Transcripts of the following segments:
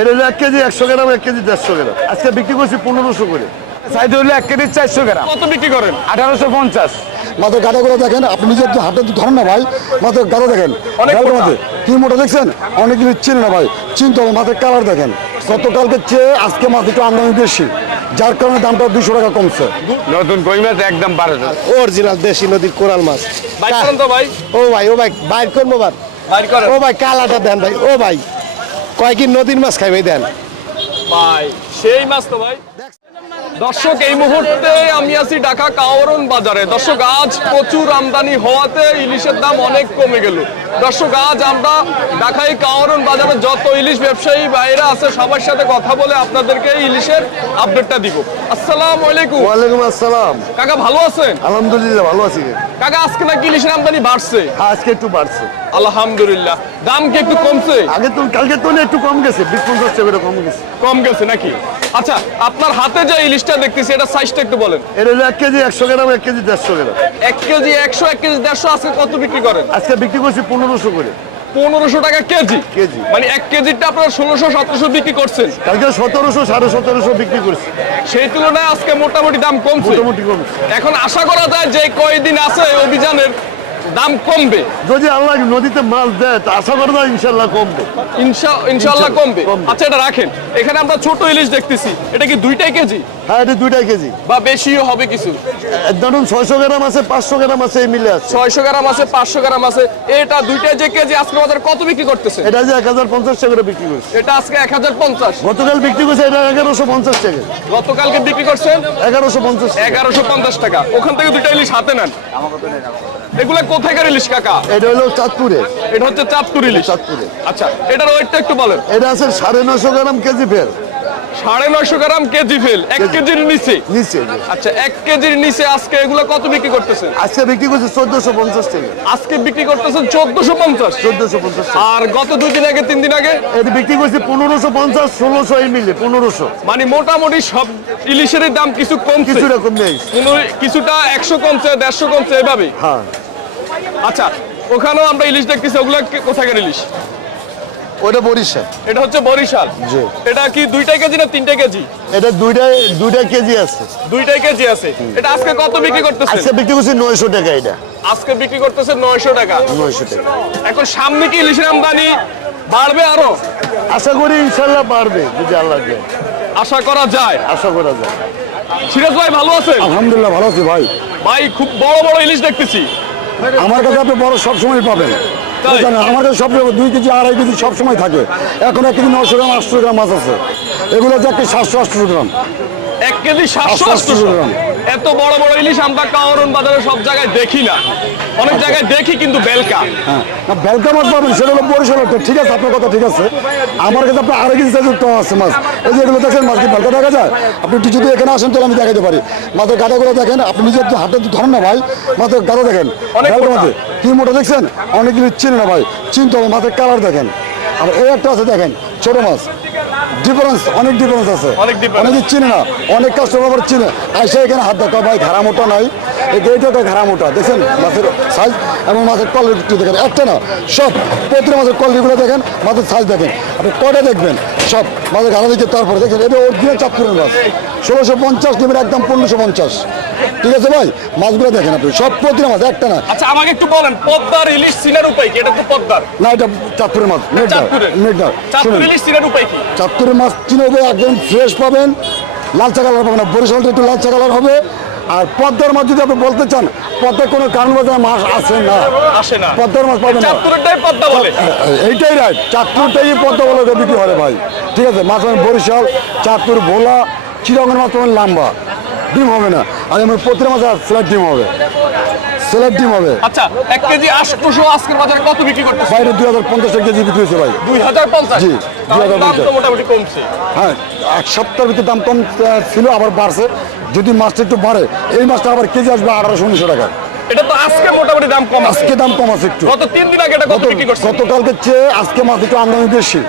এটা হলো এক কেজি একশো গ্রাম এক কেজি দেড়শো গ্রাম। আজকে বিক্রি করছি পনেরোশো করে। সাইজ হলো এক কেজি চারশো গ্রাম। কত বিক্রি করেন? আঠারোশো পঞ্চাশ। মাত্র গাদাগুলো দেখেন আপনি নিজের হাতে ধরেন না ভাই মাত্র গাদা দেখেন। অনেক গাদার মোটা। মধ্যে কি মোটা দেখছেন? অনেক কিছু চিনে না ভাই। চিনতে হবে মাছের কালার দেখেন। গতকালকে চেয়ে আজকে মাছ একটু আমদানি বেশি। যার কারণে দামটা দুশো টাকা কমছে। নতুন কই মাছ একদম বারোশো অরিজিনাল দেশি নদীর কোরাল মাছ। তো ভাই। ও ভাই ও ভাই বাইর করব বার ও ভাই কালাটা দেন ভাই ও ভাই। কয়েকদিন নদীর মাছ খাই ভাই দেন? ভাই সেই মাছ তো ভাই। দর্শক এই মুহূর্তে আমি আছি ঢাকা কাওয়ারন বাজারে। দর্শক আজ প্রচুর আমদানি হওয়াতে ইলিশের দাম অনেক কমে গেল। দর্শক আজ আমরা ঢাকায় কাওয়ারন বাজারে যত ইলিশ ব্যবসায়ী বাইরে আছে সবার সাথে কথা বলে আপনাদেরকে ইলিশের আপডেটটা দিব। আসসালামু আলাইকুম। ওয়ালাইকুম আসসালাম। কাকা ভালো আছেন? আলহামদুলিল্লাহ ভালো আছি। কাকা আজকে নাকি ইলিশের আমদানি বাড়ছে? হ্যাঁ, আজকে একটু বাড়ছে। আলহামদুলিল্লাহ। দাম কি একটু কমছে? আগে তো কালকে তো একটু কম গেছে বিশ পঞ্চাশ টাকা কম গেছে। কম গেছে নাকি? আচ্ছা আপনার হাতে যে ইলিশটা দেখতেছি এটা সাইজটা একটু বলেন। এটা হলো এক কেজি একশো গ্রাম এক কেজি দেড়শো গ্রাম। এক কেজি একশো এক কেজি দেড়শো আজকে কত বিক্রি করেন? আজকে বিক্রি করছি পনেরোশো করে। পনেরোশো টাকা কেজি। কেজি। মানে এক কেজিটা আপনার ষোলোশো সতেরোশো বিক্রি করছেন। কালকে সতেরোশো সাড়ে সতেরোশো বিক্রি করছি। সেই তুলনায় আজকে মোটামুটি দাম কমছে। মোটামুটি কমছে। এখন আশা করা যায় যে কয়দিন আছে অভিযানের দাম কমবে। যদি আল্লাহ নদীতে মাছ দেয় আশা করা যায় ইনশাল্লাহ কমবে। ইনশাল্লাহ কমবে। কমবে। আচ্ছা এটা রাখেন। এখানে আমরা ছোট ইলিশ দেখতেছি। এটা কি দুইটাই কেজি? হ্যাঁ এটা দুইটাই কেজি। বা বেশিও হবে কিছু? ধরুন ছয়শো গ্রাম আছে পাঁচশো গ্রাম আছে মিলে আছে। ছয়শো গ্রাম আছে পাঁচশো গ্রাম আছে। এটা দুইটাই যে কেজি আজকে বাজারে কত বিক্রি করতেছে? এটা যে এক হাজার পঞ্চাশ টাকা বিক্রি করছে। এটা আজকে এক হাজার পঞ্চাশ। গতকাল বিক্রি করছে এটা এগারোশো পঞ্চাশ টাকা। গতকালকে বিক্রি করছেন? এগারোশো পঞ্চাশ এগারোশো পঞ্চাশ টাকা। ওখান থেকে দুইটা ইলিশ হাতে নেন। এগুলা কোথাকার ইলিশ কাকা? এটা হলো চাঁদপুরে। এটা হচ্ছে চাঁদপুর ইলিশ? চাঁদপুরে। আচ্ছা এটার ওয়েটটা একটু বলেন। এটা আছে সাড়ে নশো গ্রাম কেজি ফের সাড়ে নয়শো গ্রাম কেজি ফেল এক কেজির নিচে? নিচে আচ্ছা এক কেজির নিচে আজকে এগুলো কত বিক্রি করতেছেন? আজকে বিক্রি করছে চোদ্দশো পঞ্চাশ টাকা। আজকে বিক্রি করতেছেন চোদ্দশো পঞ্চাশ? চোদ্দশো পঞ্চাশ আর গত দুই দিন আগে তিন দিন আগে? এটা বিক্রি করছে পনেরোশো পঞ্চাশ ষোলোশো এই মিলে পনেরোশো। মানে মোটামুটি সব ইলিশের দাম কিছু কম কিছু রকম নেই কিছুটা একশো কমছে দেড়শো কমছে এভাবেই? হ্যাঁ। আচ্ছা ওখানেও আমরা ইলিশ দেখতেছি ওগুলো কোথাকার ইলিশ? ওটা বরিশাল। এটা হচ্ছে বরিশাল? জি। এটা কি দুইটা কেজি না তিনটা কেজি? এটা দুইটাই দুইটা কেজি আছে। দুইটাই কেজি আছে। এটা আজকে কত বিক্রি করতেছে আজকে বিক্রি করছি নয়শো টাকা এটা। আজকে বিক্রি করতেছে নয়শো টাকা। নয়শো টাকা। এখন সামনে কি ইলিশের আমদানি বাড়বে আরও? আশা করি ইনশাল্লাহ পারবে যদি আল্লাহ দেয়। আশা করা যায়। আশা করা যায়। সিরাজ ভাই ভালো আছেন? আলহামদুলিল্লাহ ভালো আছি ভাই। ভাই খুব বড় বড় ইলিশ দেখতেছি। আমার কাছে আপনি বড় সবসময় পাবেন? আমার কাছে সব দুই কেজি আড়াই কেজি সবসময় থাকে। এখন এক কেজি নশো গ্রাম আটশো গ্রাম মাছ আছে। এগুলো হচ্ছে সাতশো আটশো গ্রাম। এক কেজি সাতশো আটশো। গ্রাম। এত বড় বড় ইলিশ আমরা কাওরন বাজারে সব জায়গায় দেখি না। অনেক জায়গায় দেখি কিন্তু বেলকা। হ্যাঁ। না বেলকা মাছ পাবেন সেটা হলো বরিশাল একটা ঠিক আছে আপনার কথা ঠিক আছে। আমার কাছে আপনার কেজি সাইজের তো আছে মাছ। এই যে এগুলো দেখেন মাছ কি বেলকা দেখা যায়? আপনি একটু যদি এখানে আসেন তাহলে আমি দেখাতে পারি। মাছের গাদাগুলো দেখেন আপনি নিজের হাতে ধরেন না ভাই মাছের গাদা দেখেন। অনেক বেলকা। মাঝে কি মোটা দেখছেন? অনেক কিছু চিনে না ভাই চিনতে হবে মাছের কালার দেখেন। আর এই একটা আছে দেখেন ছোট মাছ। ডিফারেন্স অনেক ডিফারেন্স আছে। অনেক চিনে না অনেক কাস্টমার চিনে। আইসা এখানে হাত দেখা ভাই ঘাড়া মোটা নাই। এই গেইটাটা ঘাড়া মোটা দেখছেন? মাছের সাইজ এবং মাছের কোয়ালিটি দেখেন একটা না সব প্রতিটা মাছের কোয়ালিটিগুলো দেখেন মাছের সাইজ দেখেন। আপনি কটা দেখবেন? সব মাছের ঘাড়া তারপরে দেখেন এটা অরিজিনাল চাঁদপুরের মাছ। ষোলোশো পঞ্চাশ একদম পনেরোশো পঞ্চাশ। ঠিক আছে ভাই? মাছগুলো দেখেন আপনি সব প্রতিটা মাছ একটা না। আচ্ছা আমাকে একটু বলেন পদ্মার ইলিশ সিনার উপায় কি? এটা তো পদ্মার। না এটা চাঁদপুরের মাছ চাঁদপুর ইলিশ উপায় কি? চাঁদপুরের মাছ চিনে একদম ফ্রেশ পাবেন লালচা কালার পাবেন না বরিশালটা একটু লালচা কালার হবে। আর পদ্মার মাছ যদি আপনি বলতে চান পদ্মার কোনো কারণ বাজার মাছ আছে না। আসে না। পদ্মার মাছ পাবেন না। পদ্মা বলে। এইটাই রাইট। চাঁদপুরটাই পদ্মা বলে বিক্রি হয় ভাই। ঠিক আছে মাছ পাবেন বরিশাল চাঁদপুর ভোলা চিরঙ্গের মাছ পাবেন লাম্বা। ডিম হবে না। আর আমার প্রতিটা মাছ স্যালাড ডিম হবে। স্যালাড ডিম হবে। আচ্ছা এক কেজি আটশোশো আজকের বাজারে কত বিক্রি করতেছে বাইরে দুই হাজার পঞ্চাশ টাকা কেজি বিক্রি হয়েছে ভাই। দুই হাজার পঞ্চাশ? জি, তাহলে 2050 দাম তো মোটামুটি কমছে। হ্যাঁ এক সপ্তাহের ভিতরে দাম কম ছিল আবার বাড়ছে। যদি মাছটা একটু বাড়ে এই মাছটা আবার কেজি আসবে আঠারোশো উনিশশো টাকা। এটা তো আজকে মোটামুটি দাম কম আজকে দাম কম আছে একটু। গত তিন দিন আগে এটা কত গত বিক্রি করছে গতকালকে চেয়ে আজকে মাছ একটু আমদানি বেশি।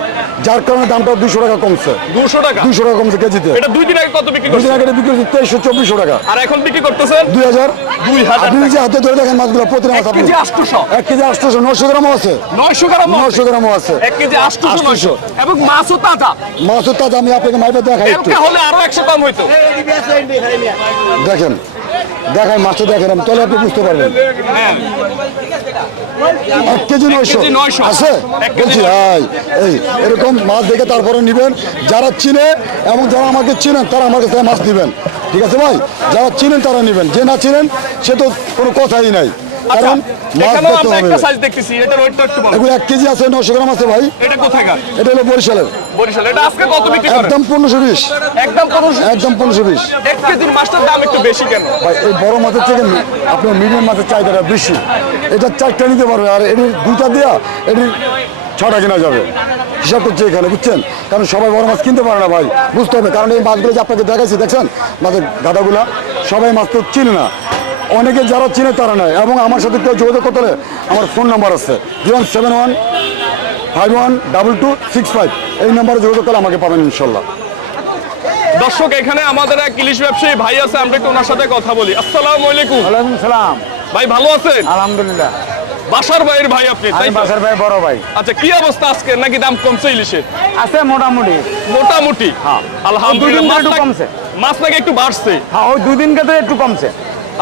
যার কারণে দামটা দুশো টাকা কমছে। দুশো টাকা? দুশো টাকা কমছে কেজিতে। এটা দুই দিন আগে কত বিক্রি দুদিন করছেন? আগে বিক্রি করছে তেইশশো চব্বিশশো টাকা। আর এখন বিক্রি করতেছেন? দুই হাজার। দুই হাজার আপনি নিজে হাতে ধরে দেখেন মাছগুলো প্রতিটা মাছ এক আপনি কেজি আটশোশো। এক কেজি আটশোশো নশো গ্রামও আছে। নয়শো গ্রাম। নশো গ্রামও আছে। এক কেজি আটশোশো 800 নয়শো এবং মাছও তাজা। মাছের তাজা আমি আপনাকে মাইপে দেখাই হলে আরও একশো কম হইতো। দেখেন। দেখাই মাছটা দেখেন আমি তাহলে আপনি বুঝতে পারবেন। এক কেজি নয়শো। কেজি 900 আছে? বলছি এই এরকম মাছ দেখে তারপরে নিবেন। যারা চিনে এবং যারা আমাকে চিনেন তারা আমার কাছে মাছ দিবেন। ঠিক আছে ভাই? যারা চিনেন তারা নিবেন। যে না চিনেন সে তো কোনো কথাই নাই। কারণ মাছ এখানেও আমরা একটা সাইজ দেখতেছি এটার ওয়েটটা একটু বলো এগুলো এক কেজি আছে নশো গ্রাম আছে ভাই। এটা কোথাকার এটা হলো বরিশালের। বরিশাল এটা আজকে কত বিক্রি করেন? একদম পনেরোশো বিশ। একদম কত একদম পনেরোশো বিশ। এক কেজির মাছটার দাম একটু বেশি কেন? ভাই এই বড় মাছের থেকে আপনার মিডিয়াম মাছের চাহিদাটা বেশি। এটা চারটা নিতে পারবে আর এটির দুইটা এটির ছটা কেনা যাবে। হিসাব করছে এখানে বুঝছেন? কারণ সবাই বড় মাছ কিনতে পারে না ভাই বুঝতে হবে। কারণ এই মাছগুলো যে আপনাকে দেখাচ্ছি দেখছেন? মাছের গাদাগুলা সবাই মাছ তো চিনে না। অনেকে যারা চিনে তারা নয়। এবং আমার সাথে কেউ যোগাযোগ করতে হলে আমার ফোন নাম্বার আছে। Zero seven one five one double two six five. এই নাম্বারে যোগাযোগ করলে আমাকে পাবেন ইনশাল্লাহ। দর্শক এখানে আমাদের এক ইলিশ ব্যবসায়ী ভাই আছে আমরা একটু ওনার সাথে কথা বলি। আসসালামু আলাইকুম। ওয়ালাইকুম সালাম। ভাই ভালো আছেন? আলহামদুলিল্লাহ। বাসার ভাইয়ের ভাই আপনি তাই বাসার ভাই বড় ভাই। আচ্ছা কি অবস্থা আজকে? নাকি দাম কমছে ইলিশের? আছে মোটামুটি। মোটামুটি? হ্যাঁ। আলহামদুলিল্লাহ মাছ একটু কমছে। মাছ নাকি একটু বাড়ছে? হ্যাঁ ওই দুদিন তো একটু কমছে।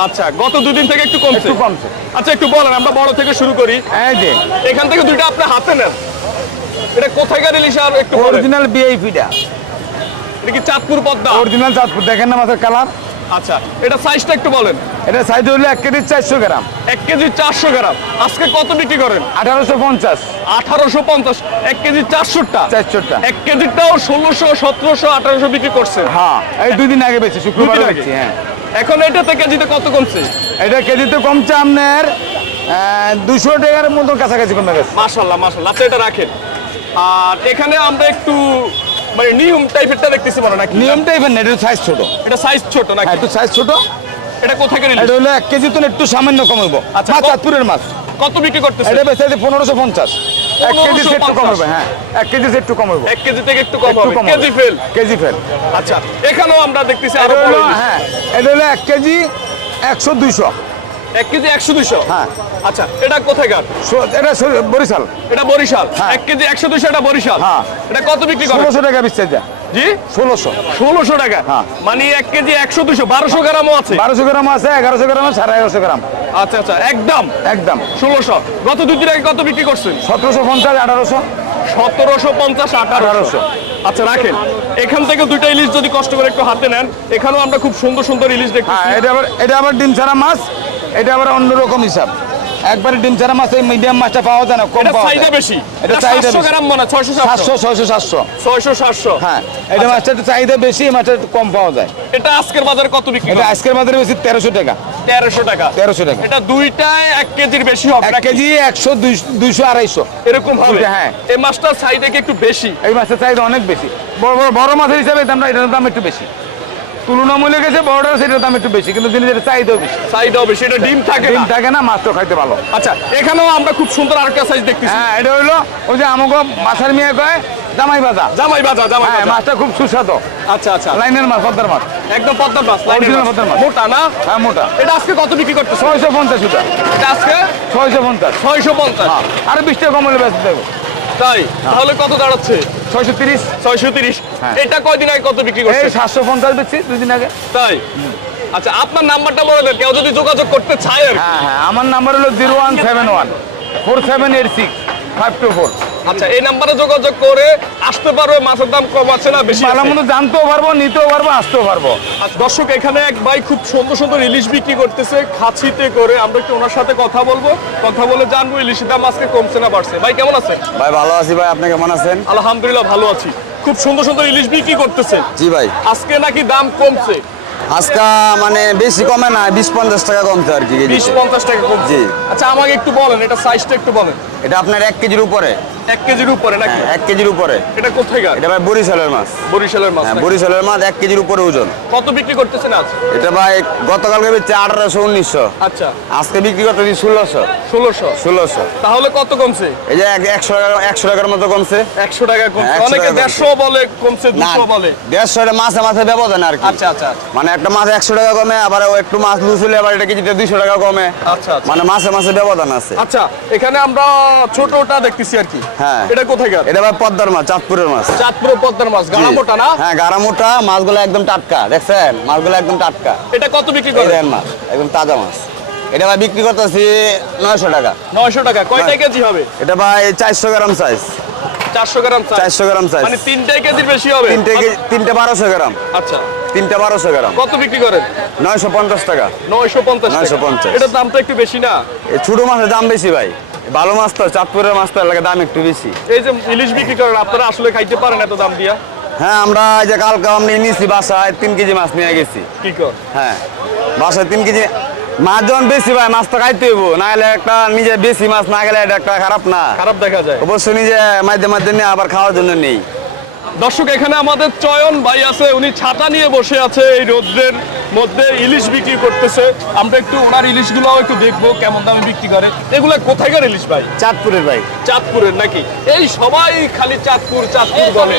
আচ্ছা গত দুদিন থেকে একটু কমছে? একটু কমছে। আচ্ছা একটু বলেন আমরা বড় থেকে শুরু করি। এই যে। এখান থেকে দুইটা আপনি হাতে নেন। এটা কোথায়কার ইলিশ আর একটু অরিজিনাল বিআইপিটা এটা কি চাঁদপুর পদ্মা? অরিজিনাল চাঁদপুর দেখেন না মাছের কালার আচ্ছা এটা সাইজটা একটু বলেন। এটা সাইজ হলো এক কেজি চারশো গ্রাম। এক কেজি চারশো গ্রাম। আজকে কত বিক্রি করেন? আঠারোশো পঞ্চাশ। আঠারোশো পঞ্চাশ। এক কেজি চারশোটা? চারশোটা। এক কেজিটাও ষোলোশো সতেরোশো আঠারোশো বিক্রি করছেন। হ্যাঁ এই দুই দিন আগে বেশি শুক্রবার দুদিন বেশি হ্যাঁ। এখন এটাতে কেজিতে কত কমছে? এটা কেজিতে কমছে আপনার দুশো টাকার মতো কাছাকাছি কমে গেছে। মাশাল্লাহ মাশাল্লাহ। আচ্ছা এটা রাখেন। আর এখানে আমরা একটু মানে নিয়ম টাইপেরটা দেখতেছি মনে নাকি? নিয়মটা ইভেন এটা সাইজ ছোট। এটা সাইজ ছোট নাকি? হ্যাঁ একটু সাইজ ছোট। এটা কোথায় গেলে এটা হলো এক কেজি তো একটু সামান্য কমাবো আচ্ছা, চাঁদপুরের মাছ। কত বিক্রি করতেছে এটা বেচে পনেরোশো পঞ্চাশ। এক কেজি সে একটু 1550 কমাবে হ্যাঁ। এক কেজি সে একটু কমাবো এক কেজি থেকে একটু কম হবে। KG fail. KG fail. আচ্ছা এখানেও আমরা দেখতেছি আরও। হ্যাঁ এটা হলো এক কেজি একশো দুইশো। এক কেজি একশো দুইশো? হ্যাঁ। আচ্ছা এটা কোথায়কার সো- এটা বরিশাল। এটা বরিশাল? হ্যাঁ। এক কেজি একশো দুইশো এটা বরিশাল? হ্যাঁ। এটা কত বিক্রি করে ষোলোশো টাকা বিচ্ছে জি? ষোলোশো। ষোলোশো টাকা? হ্যাঁ। মানে এক কেজি একশো দুইশো বারোশো গ্রামও আছে? বারোশো গ্রাম আছে এগারোশো গ্রাম আছে সাড়ে এগারোশো গ্রাম। আচ্ছা আচ্ছা একদম? একদম। ষোলোশো। গত দুই দিন আগে কত বিক্রি করছেন? সতেরোশো পঞ্চাশ আঠারোশো। সতেরোশো পঞ্চাশ আঠারোশো। 1800 আচ্ছা রাখেন। এখান থেকে দুইটা ইলিশ যদি কষ্ট করে একটু হাতে নেন এখানেও আমরা খুব সুন্দর সুন্দর ইলিশ দেখছি হ্যাঁ এটা আবার এটা আবার ডিম ছাড়া মাছ এটা আবার অন্যরকম হিসাব। একবারে ডিম ছাড়া মাছ এই মিডিয়াম মাছটা পাওয়া যায় না কম পাওয়া চাহিদা বেশি। এটা চাহিদা সাতশো বেশি। গ্রাম মনে ছয়শো সাতশো। সাতশো ছয়শো সাতশো। ছয়শো সাতশো। হ্যাঁ এটা মাছটা একটু চাহিদা বেশি এই মাছটা একটু কম পাওয়া যায়। এটা আজকের বাজারে কত বিক্রি এটা আজকের বাজারে বেশি তেরোশো টাকা। তেরোশো টাকা। তেরোশো টাকা। এটা দুইটায় এক কেজির বেশি হবে এক কেজি একশো দুইশো আড়াইশো। এরকম হবে? হ্যাঁ। এই মাছটার চাহিদা কি একটু বেশি? এই মাছের চাহিদা অনেক বেশি। বড় বড় বড় মাছের হিসাবে দামটা এটার দাম একটু বেশি। তুলনামূলক গেছে বড়টার সেটার দাম একটু বেশি কিন্তু জিনিসের চাহিদাও বেশি। চাহিদাও বেশি এটা ডিম থাকে ডিম থাকে না মাছটা খাইতে ভালো। আচ্ছা এখানেও আমরা খুব সুন্দর আরেকটা সাইজ দেখতেছি। হ্যাঁ এটা হইল ওই যে আমাকে মাছের মেয়ে কয় জামাই বাজা। জামাই বাজা জামাই হ্যাঁ বাজা। মাছটা খুব সুস্বাদু। আচ্ছা আচ্ছা। লাইনের মাছ পদ্মার মাছ। একদম পদ্মার মাছ লাইনের মাছ। পদ্মার মাছ। মোটা না? হ্যাঁ মোটা। এটা আজকে কত বিক্রি পঞ্চাশ ওটা। এটা আজকে? ছয়শো পঞ্চাশ। ছয়শো পঞ্চাশ। হ্যাঁ আর বিশ টাকা কম হলে বেঁচে দেবো। তাই? তাহলে কত দাঁড়াচ্ছে? ছয়শো তিরিশ। ছয়শো তিরিশ। হ্যাঁ। এটা কয়দিন আগে কত বিক্রি করছে? সাতশো পঞ্চাশ বেচছি দুই দিন আগে। তাই? আচ্ছা আপনার নাম্বারটা বলে দেন কেউ যদি যোগাযোগ করতে চায় হ্যাঁ হ্যাঁ আমার নাম্বার হলো zero one seven one four seven eight six five two four. আচ্ছা এই নাম্বারে যোগাযোগ করে আসতে পারবে মাছের দাম কম আছে না বেশি ভালো মতো জানতেও পারব নিতেও পারব আসতেও পারব। আচ্ছা, দর্শক এখানে এক ভাই খুব সুন্দর সুন্দর ইলিশ বিক্রি করতেছে খাঁচিতে করে। আমরা একটু ওনার সাথে কথা বলব। কথা বলে জানব ইলিশের দাম আজকে কমছে না বাড়ছে। ভাই কেমন আছেন? ভাই ভালো আছি ভাই আপনি কেমন আছেন? আলহামদুলিল্লাহ ভালো আছি। খুব সুন্দর সুন্দর ইলিশ বিক্রি করতেছে। জি ভাই। আজকে নাকি দাম কমছে। আজকে মানে বেশি কমে না বিশ পঞ্চাশ টাকা কমছে আর কি। বিশ পঞ্চাশ টাকা কমছে। জি। আচ্ছা আমাকে একটু বলেন এটা সাইজটা একটু বলেন। এটা আপনার এক কেজির উপরে। এক কেজির উপরে নাকি? হ্যাঁ, এক কেজির উপরে। এটা কোথায় এটা ভাই বরিশালের মাছ। বরিশালের মাছ হ্যাঁ বরিশালের মাছ এক কেজির উপরে ওজন। কত বিক্রি করতেছেন আজ? এটা ভাই গতকালকে বেচছে আঠারোশো উনিশশো। আচ্ছা। আজকে বিক্রি করতেছি ষোলোশো। ষোলোশো? ষোলোশো। তাহলে কত কমছে? এই যে এক- একশো টাকা একশো টাকার মতো কমছে। একশো টাকা কমছে। হ্যাঁ, 100 অনেকে। দেড়শো বলে কমছে দুশো বলে। দেড়শো মাছে মাছে ব্যবধান আর কি। আচ্ছা আচ্ছা। মানে একটা মাছ একশো টাকা কমে আবার একটু মাছ লুজ হলে আবার এটা কেজিতে দুইশো টাকা কমে। আচ্ছা আচ্ছা। মানে মাসে মাসে ব্যবধান আছে। আচ্ছা এখানে আমরা ছোটটা দেখতেছি আর কি। হ্যাঁ। এটা কোথায় গেল? এটা ভাই পদ্মার মাছ চাঁদপুরের মাছ। চাঁদপুর পদ্মার মাছ গাড়া মোটা না? হ্যাঁ গাড়া মোটা মাছগুলো একদম টাটকা দেখছেন? মাছগুলো একদম টাটকা। এটা কত বিক্রি করে? দেখেন মাছ একদম তাজা মাছ। এটা ভাই বিক্রি করতেছি নয়শো টাকা। নয়শো টাকা কয়টা কেজি হবে? এটা ভাই চারশো গ্রাম সাইজ চারশো গ্রাম চারশো গ্রাম সাইজ মানে তিনটাই কেজির বেশি হবে? তিনটে তিনটে বারোশো গ্রাম। আচ্ছা। তিনটে বারোশো গ্রাম। কত বিক্রি করেন? নয়শো পঞ্চাশ টাকা। নয়শো পঞ্চাশ 950 এটার দামটা একটু বেশি না? ছোট মাছের দাম বেশি ভাই। ভালো মাছ তো চাঁদপুরের মাছ তো এলাকার দাম একটু বেশি। এই যে ইলিশ বিক্রি করেন আপনারা আসলে খাইতে পারেন এত দাম দিয়া? হ্যাঁ আমরা এই যে কালকে আমি নিয়েছি বাসায় তিন কেজি মাছ নিয়ে গেছি। কি কর? হ্যাঁ বাসায় তিন কেজি। মাছ যখন বেশি ভাই মাছ তো খাইতে হইব। না হলে একটা নিজে বেশি মাছ না গেলে এটা একটা খারাপ না। খারাপ দেখা যায়। অবশ্যই নিজে মাঝে মাঝে নিয়ে আবার খাওয়ার জন্য নেই। দর্শক এখানে আমাদের চয়ন ভাই আছে উনি ছাতা নিয়ে বসে আছে এই রোদ্রের মধ্যে ইলিশ বিক্রি করতেছে। আমরা একটু ওনার ইলিশগুলো একটু দেখব কেমন দামে বিক্রি করে। এগুলো কোথায়কার ইলিশ ভাই? চাঁদপুরের ভাই। চাঁদপুরের নাকি? এই সবাই খালি চাঁদপুর চাঁদপুর বলে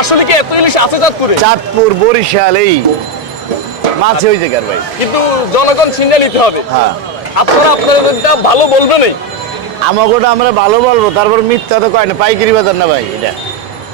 আসলে কি এত ইলিশ আছে চাঁদপুরে? চাঁদপুর বরিশাল এই মাছ ওই জায়গার ভাই। কিন্তু জনগণ ছিনে নিতে হবে। হ্যাঁ। আপনারা আপনাদেরটা ভালো বলবেনই। আমাকে আমরা ভালো বলব তারপর মিথ্যা তো কয় না পাইকারি বাজার না ভাই এটা।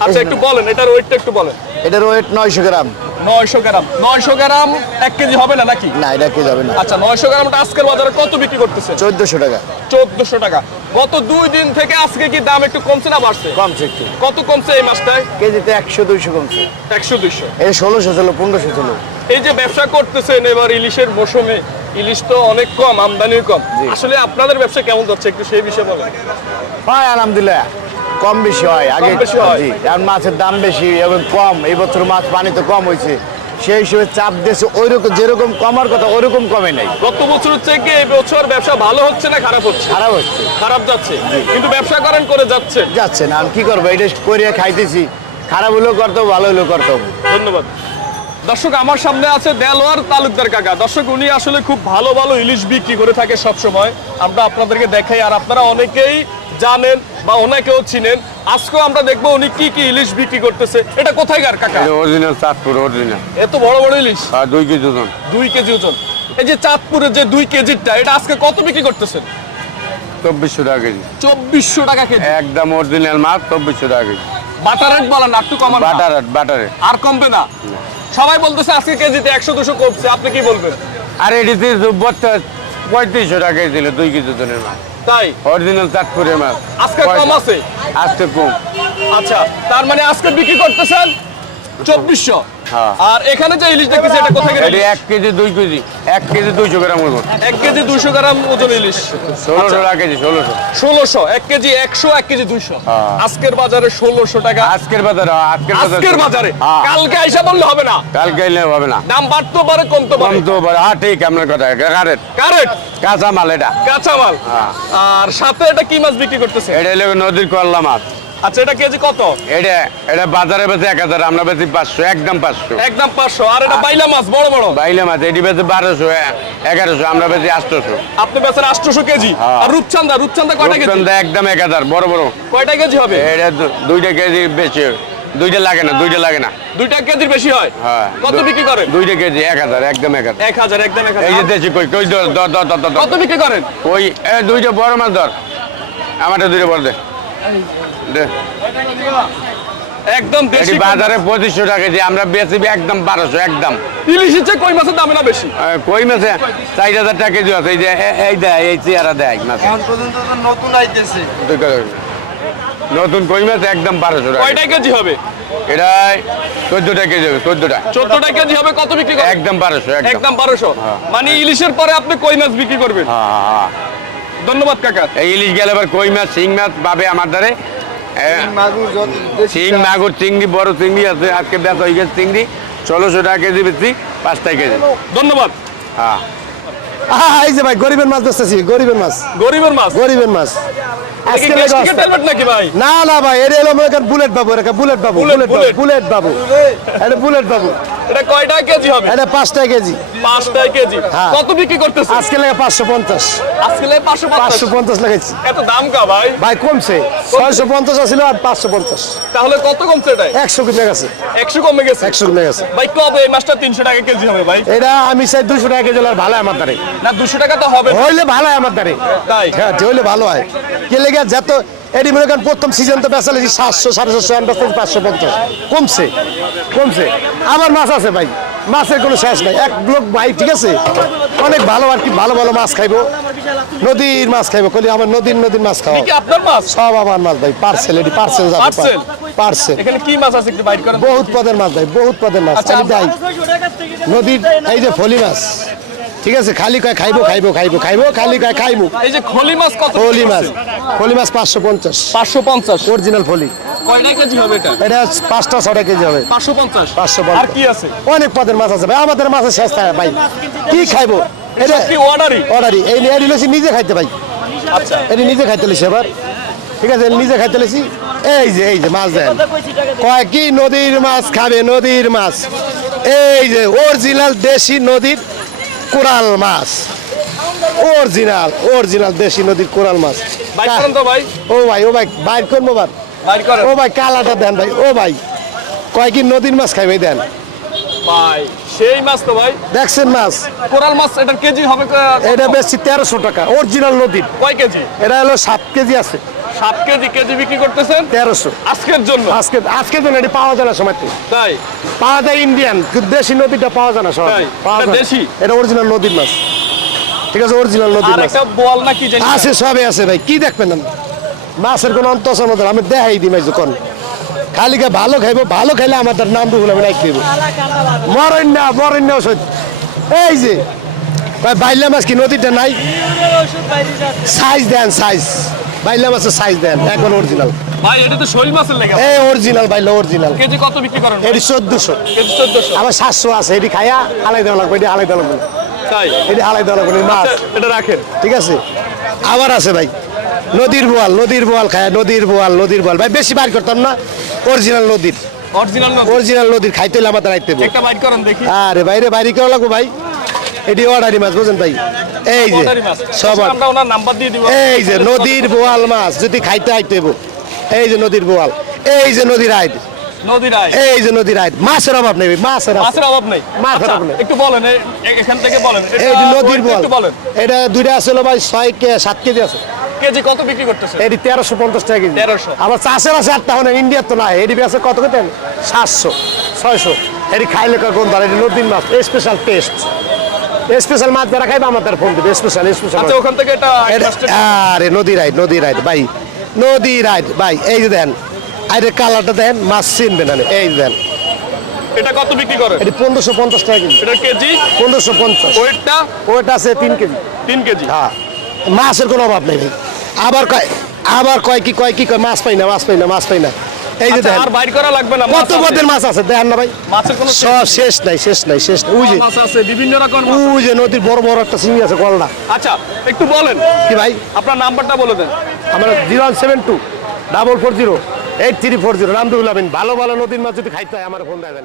আচ্ছা একটু বলেন এটার ওয়েটটা একটু বলেন। এটার ওয়েট নয়শো গ্রাম। নয়শো গ্রাম। নয়শো গ্রাম এক কেজি হবে না নাকি? না এটা কে যাবে না। আচ্ছা নয়শো গ্রামটা আজকের বাজারে কত বিক্রি করতেছে? চোদ্দশো টাকা। চোদ্দশো টাকা। গত দুই দিন থেকে আজকে কি দাম একটু কমছে না বাড়ছে? কমছে একটু। কত কমছে এই মাছটায় কেজিতে একশো দুইশো কমছে। একশো দুইশো। এই ষোলোশো ছিল পনেরোশো ছিল এই যে ব্যবসা করতেছেন এবার ইলিশের মৌসুমে ইলিশ তো অনেক কম আমদানিও কম। আসলে আপনাদের ব্যবসা কেমন যাচ্ছে একটু সেই বিষয়ে বলেন। হয় আলহামদুলিল্লাহ। কম বেশি হয় আগে হয়। জি আর মাছের দাম বেশি এবং কম। এই বছর মাছ পানি তো কম হয়েছে সেই হিসেবে চাপ দিয়েছে ওই রকম যেরকম কমার কথা ওরকম কমে নেই। গত বছর থেকে বছর ব্যবসা ভালো হচ্ছে না খারাপ হচ্ছে? খারাপ হচ্ছে। খারাপ যাচ্ছে? কিন্তু ব্যবসা করেন করে যাচ্ছে যাচ্ছে না আমি কি করব? এটা করিয়া খাইতেছি। খারাপ হলেও করতে ভালো হলেও করতে। ধন্যবাদ। দর্শক আমার সামনে আছে দেলোয়ার তালুকদার কাকা। দর্শক উনি আসলে খুব ভালো ভালো ইলিশ বিক্রি করে থাকে সব সময় আমরা আপনাদেরকে দেখাই আর আপনারা অনেকেই জানেন বা অনেকেও চিনেন। আজকেও আমরা দেখব উনি কি কি ইলিশ বিক্রি করতেছে। এটা কোথায় কার কাকা? অরিজিনাল চাঁদপুর অরিজিনাল এত বড় বড় ইলিশ? আর দুই কেজি ওজন। দুই কেজি ওজন। এই যে চাঁদপুরের যে দুই কেজিরটা এটা আজকে কত বিক্রি করতেছেন? চব্বিশশো টাকা কেজি। চব্বিশশো টাকা কেজি। একদম অরিজিনাল মাছ চব্বিশশো টাকা কেজি। বাটার রেট বলেন একটু কমান না। বাটার বাটারে আর কমবে না? সবাই বলতেছে আজকে কেজিতে একশো দুশো কমছে আপনি কি বলবেন? আর এটিতে পঁয়ত্রিশশো টাকা ছিল দুই কেজি জনের মাছ। তাই? অরিজিনাল চাঁদপুরের মাছ। আজকে কম আছে? আজকে কম। আচ্ছা তার মানে আজকে বিক্রি করতেছেন চব্বিশশো। আর এখানে যে ইলিশ দেখতেছি এটা কোথায় গেলে এটি এক কেজি দুই কেজি এক কেজি দুইশো গ্রাম ওজন। এক কেজি দুইশো গ্রাম ওজন ইলিশ। ষোলোশো টাকা কেজি ষোলোশো। ষোলোশো এক কেজি একশো এক কেজি দুইশো। হ্যাঁ। আজকের বাজারে ষোলোশো টাকা। আজকের বাজারে হ্যাঁ, আজকের আজকের বাজারে। হ্যাঁ। কালকে আইসা বললে হবে না। কালকে এলে হবে না। দাম বাড়তে পারে কমতে কম পারে। তো পারে। হ্যাঁ ঠিক আপনার কথা। কারেক্ট কারেক্ট কাঁচা মাল এটা। কাঁচামাল। হ্যাঁ। আর সাথে এটা কি মাছ বিক্রি করতেছে? এটা এলে নদীর করলা মাছ। আচ্ছা এটা কেজি কত? এটা এটা বাজারে বেচে এক হাজার আমরা বেচি পাঁচশো একদম পাঁচশো। একদম পাঁচশো। আর এটা বাইলা মাছ বড় বড়? বাইলে মাছ এটি বেচে বারোশো এগারোশো আমরা বেচি আটশোশো। আপনি বেচেন আটশোশো কেজি। হ্যাঁ। আর রূপচান্দা রূপচান্দা কয়টা কেজি? রূপচন্দা একদম এক হাজার বড় বড়। কয়টা কেজি হবে? এটা দুইটা কেজি বেশি দুইটা লাগে না দুইটা লাগে না। দুইটা কেজির বেশি হয়? হ্যাঁ। কত বিক্রি করেন? দুইটা কেজি এক হাজার একদম এক হাজার। এক হাজার একদম এক এই যে দেশি কই কই ধর ধর ধর, ধর। কত বিক্রি করেন? ওই দুইটা বড় মাছ ধর। আমারটা দুইটা বড় দে। একদম দেশি বাজারে পঁচিশশো টাকা কেজি আমরা বেচি একদম বারোশো একদম। ইলিশের চেয়ে কই মাছের দাম না বেশি? কই মাছে? চার হাজার টাকা কেজি আছে এই যে এই দেয় এই চেয়ারা দেয় মাছ। পর্যন্ত তো নতুন আইতেছে। নতুন কই মাছ একদম বারোশো টাকা কয়টা কেজি। হবে? এটা চোদ্দটা কেজি হবে চোদ্দটা। চোদ্দটা কেজি হবে কত বিক্রি করেন একদম বারোশো একদম। একদম বারোশো। মানে ইলিশের পরে আপনি কই মাছ বিক্রি করবেন? হ্যাঁ, হ্যাঁ, হ্যাঁ। ধন্যবাদ কাকা। এই ইলিশ গেলে এবার কই মাছ শিং মাছ পাবে আমার দ্বারে। এ, শিং মাগুর চিংড়ি বড় চিংড়ি আছে আজকে বেচা হয়ে গেছে চিংড়ি। ষোলোশো টাকা কেজি বেশি পাঁচ টাকা কেজি। ধন্যবাদ। হ্যাঁ। হ্যাঁ এই যে ভাই গরিবের মাছ বেচতেছি গরিবের মাছ। গরিবের মাছ? গরিবের মাছ। আজকে নাকি ভাই? না না ভাই এর এলো বুলেট বাবু বুলেট বাবু বুলেট, বুলেট বাবু বুলেট। বাবু। এটা বুলেট বাবু। এটা কয় টাকা কেজি হবে? এটা পাঁচটা কেজি। পাঁচ টাকা কেজি। হ্যাঁ। কত বিক্রি করতেছে আজকে লেগে পাঁচশো পঞ্চাশ। আজকে লাই পাঁচশো পাঁচশো পাঁচশো পঞ্চাশ লাগাইছি। এত দাম কা ভাই? ভাই কমছে। ছয়শো পঞ্চাশ ছিল আর পাঁচশো পঞ্চাশ। তাহলে কত কমছে এটাই? একশো কিনে গেছে। একশো কমে গেছে? একশো কিনে গেছে। ভাই কবে এই মাছটা তিনশো টাকা কেজি হবে ভাই? এটা আমি চাই দুশো টাকা কেজি আর ভালো আমার দ্বারে। না দুশো টাকা তো হবে। হইলে ভালো হয় আমার দ্বারে। তাই? হ্যাঁ হইলে ভালো হয়। কে লেগে যত এটি মনে করেন প্রথম সিজন তো বেচা লেগেছি সাতশো সাড়ে সাতশো বেচতেছি পাঁচশো পঞ্চাশ। কমছে কমছে। আবার মাছ আছে ভাই মাছের কোনো শেষ নাই। এক লোক ভাই ঠিক আছে? অনেক ভালো আর কি ভালো ভালো মাছ খাইবো। নদীর মাছ খাইবো কলি আমার নদীর নদীর মাছ খাওয়া। আপনার মাছ? সব আমার মাছ ভাই পার্সেল এটি পার্সেল যাবে। পার্সেল এখানে কি মাছ আছে একটু বাইট করেন? বহুত পদের মাছ ভাই বহুত পদের মাছ। আচ্ছা, আমি যাই নদীর এই যে ফলি মাছ। ঠিক আছে খালি কয় খাইবো খাইবো খাইবো খাইবো খালি কয় খাইবো। এই যে খলি মাছ কত ফলি মাছ ফলি মাছ পাঁচশো পঞ্চাশ। পাঁচশো পঞ্চাশ। অরিজিনাল ফলি কয় টাকা কেজি হবে এটা? এটা পাঁচটা ছটা কেজি হবে। পাঁচশো পঞ্চাশ। পাঁচশো আর কি আছে? অনেক পদের মাছ আছে ভাই আমাদের মাছের শেষ থাকে ভাই। কি খাইবো? এটা কি অর্ডারই অর্ডারই এই এটি লইছি নিজে খাইতে ভাই। আচ্ছা। এটি নিজে খাইতে লইছি এবার। ঠিক আছে নিজে খাইতে লইছি। এই যে এই যে মাছ দেন। কয় কি নদীর মাছ খাবে নদীর মাছ? এই যে অরিজিনাল দেশি নদীর কোরাল মাছ। অরিজিনাল অরিজিনাল দেশি নদীর কোরাল মাছ। ভাই। ও ভাই ও ভাই বাইর করব বার ও ভাই কালাটা দেন ভাই ও ভাই। কয় কি নদীর মাছ খাই ভাই দেন? ভাই সেই মাছ তো ভাই। দেখছেন মাছ? কোরাল মাছ এটা কেজি হবে এটা বেশি তেরোশো টাকা অরিজিনাল নদীর। কয় কেজি? এটা হলো সাত কেজি আছে। সাত কেজি কেজি বিক্রি করতেছেন? তেরোশো। আজকের জন্য? আজকে আজকে তো এটি পাওয়া যায় না সময় তাই? পাওয়া যায় ইন্ডিয়ান দেশি নদীটা পাওয়া যায় না সময়? পাওয়া দেশি? এটা অরিজিনাল নদীর মাছ। ঠিক আছে অরিজিনাল নদীর মাছ। একটা বল না কি জানি? আছে সবে আছে ভাই। কি দেখবেন না মাছের কোনো অন্ত আছে আমাদের আমি দেখাই দিই মাই যখন। খালি কে ভালো খাইবো ভালো খাইলে আমাদের নাম দুগুলো আমি রাখতে দেবো। মরণ না মরণ না ওষুধ। এই যে ভাই বাইলা মাছ কি নদীটা নাই? সাইজ দেন সাইজ বাইলা মাছের সাইজ দেন এখন অরিজিনাল ভাই এটা তো শৈল মাছের লেগে এই অরিজিনাল বাইলা অরিজিনাল কেজি কত বিক্রি করেন? এটি চোদ্দশো। কেজি চোদ্দশো। আবার আছে এটি খাইয়া হালাই দেওয়া লাগবে এটি হালাই দেওয়া লাগবে। তাই? এটি হালাই দেওয়া লাগবে মাছ। আচ্ছা, এটা রাখেন। ঠিক আছে? আবার আছে ভাই নদীর বোয়াল নদীর বোয়াল খায় নদীর বোয়াল নদীর বোয়াল। ভাই বেশি বার করতাম না অরিজিনাল নদীর। অরিজিনাল অরিজিনাল নদীর খাইতে হলে আমাদের রাখতে একটা বাইট করেন দেখি। আরে বাইরে বাইরে কেউ লাগবো ভাই। এটি অর্ডারি মাছ বুঝেন ভাই? এই যে অর্ডারি মাছ। সব আচ্ছা, এই যে নদীর বোয়াল মাছ যদি খাইতে আইতে এই যে নদীর বোয়াল। এই যে নদীর নদীর এই যে নদীর আইড মাছের অভাব নেই মাছের মাছের অভাব নেই। মাছের আচ্ছা, অভাব নেই। একটু বলেন এ- এ- এখান থেকে বলেন। এটা এই নদীর বোয়াল। এটা দুইটা ভাই ছয় কে সাত কেজি আছে। কেজি কত বিক্রি করতেছে এটি তেরোশো পঞ্চাশ টাকা কেজি। 1300 আবার চাষের আছে আটটা হলে ইন্ডিয়ার তো নাই। এটি আছে কত কেতেন সাতশো ছয়শো। এটি খাইলে কোন ধর এটি নদীর মাছ স্পেশাল টেস্ট স্পেশাল মাছ যারা খাইবে আমার তার ফোন দেবে স্পেশাল স্পেশাল আচ্ছা ওখান থেকে এটা আরে নদী রাইড নদী রাইড ভাই। নদী রাইড ভাই এই যে দেন। আরে কালারটা দেন মাছ চিনবে না এই যে দেন। এটা কত বিক্রি করেন এটি পনেরোশো পঞ্চাশ টাকা কেজি। এটা কেজি? পনেরোশো পঞ্চাশ। ওয়েটটা? ওটা আছে তিন কেজি। তিন কেজি। হ্যাঁ। মাছের কোনো অভাব নেই ভাই। আবার কয় আবার কয় কি কয় কি কয় মাছ পাই না মাছ পাই না মাছ পাই না। এই যে আচ্ছা, আর বাইর করা লাগবে না কত পদের মাছ আছে দেখেন না ভাই। মাছের কোনো সব শেষ নাই শেষ নাই শেষ নাই। ওই যে মাছ আছে বিভিন্ন রকম মাছ। ওই যে নদীর বড় বড় একটা আছে আচ্ছা একটু বলেন। কি ভাই? আপনার নাম্বারটা বলে দেন। আমার zero seven two double four zero eight three four zero রামদুল ভালো ভালো নদীর মাছ যদি খাইতে হয় আমার ফোন দেবেন